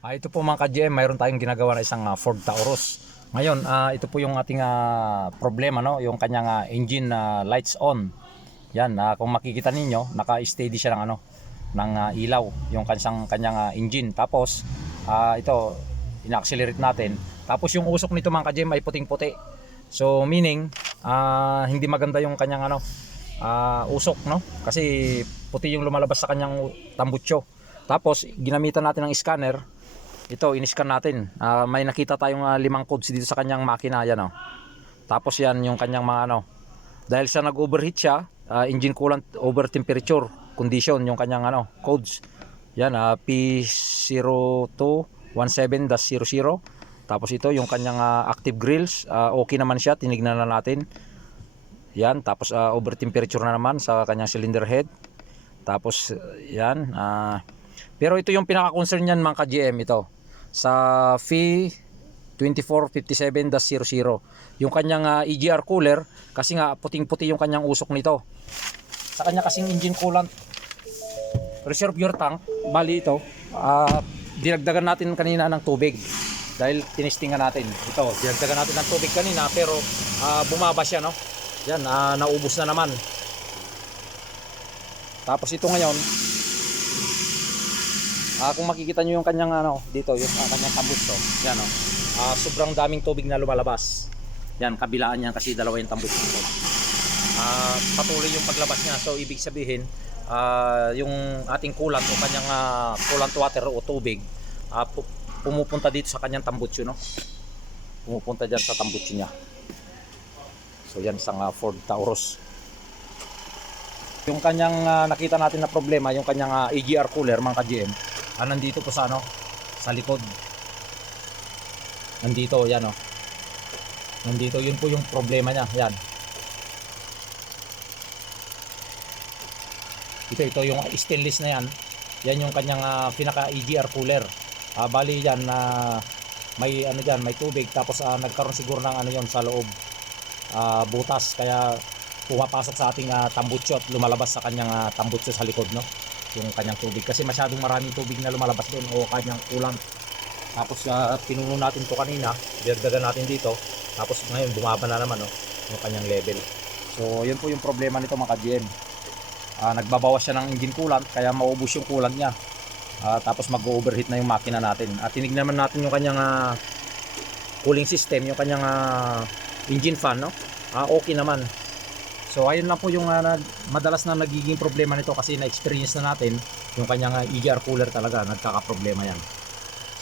Ito po mga ka-GM, mayroon tayong ginagawa na isang Ford Taurus. Ngayon, ito po yung ating problema, no? Yung kanyang engine lights on. Yan, kung makikita ninyo, naka-steady siya ng ilaw, yung kanyang engine. Tapos ito, ina-accelerate natin. Tapos yung usok nito mga ka-GM ay puting-puti. So meaning, hindi maganda yung kanyang usok, no? Kasi puti yung lumalabas sa kanyang tambutso. Tapos ginamitan natin ng scanner. Ito, in-scan natin. May nakita tayong 5 codes dito sa kanyang makina, yan oh. Tapos yan yung kanyang mga dahil sa nag-overheat siya, engine coolant over temperature condition yung kanyang codes. Yan P0217-00. Tapos ito yung kanyang active grills, okay naman siya, tinignan na natin. Yan, tapos over temperature na naman sa kanyang cylinder head. Tapos yan, pero ito yung pinaka-concern niyan mga ka-GM, ito sa F2457-00 yung kanyang EGR cooler, kasi nga puting-puti yung kanyang usok nito. Sa kanya kasing engine coolant reservoir tank, bali ito dinagdagan natin kanina ng tubig dahil tinistingan natin. Ito, dinagdagan natin ng tubig kanina pero bumaba siya, no? Yan, naubos na naman. Tapos ito ngayon, kung makikita nyo yung kanyang dito, yung kanyang tambutso, yan sobrang daming tubig na lumalabas. Yan, kabilaan yan kasi dalawa yung tambutso nito. Patuloy yung paglabas niya. So ibig sabihin, yung ating coolant o kanyang coolant water o tubig, pumupunta dito sa kanyang tambutso, no? Pumupunta diyan sa tambutso niya. So yan isang Ford Taurus. Yung kanyang nakita natin na problema, yung kanyang EGR cooler mga ka-GM, nandito po sa sa likod. Nandito, yan nandito, yun po yung problema niya. Yan. Ito yung stainless na yan. Yan yung kanyang pinaka EGR cooler. Bali yan may diyan, may tubig, tapos nagkaroon siguro ng yon sa loob. Butas, kaya pumapasok sa ating tambutso at lumalabas sa kanyang tambutso sa likod, no? Yung kanyang tubig kasi masyadong maraming tubig na lumalabas doon o kanyang coolant. Tapos pinuno natin to kanina, dinagdagan natin dito, tapos ngayon bumaba na naman, no, yung kanyang level. So yun po yung problema nito mga ka-GM. Nagbabawas siya ng engine coolant kaya maubos yung coolant niya. Tapos mag-overheat na yung makina natin. At tinignan naman natin yung kanyang cooling system, yung kanyang engine fan, no? Okay naman. So ayun lang po yung madalas na nagiging problema nito kasi na-experience na natin yung kanyang EGR cooler, talaga nagkaka-problema yan.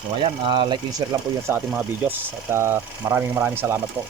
So ayan, like and share lang po yun sa ating mga videos at maraming salamat po.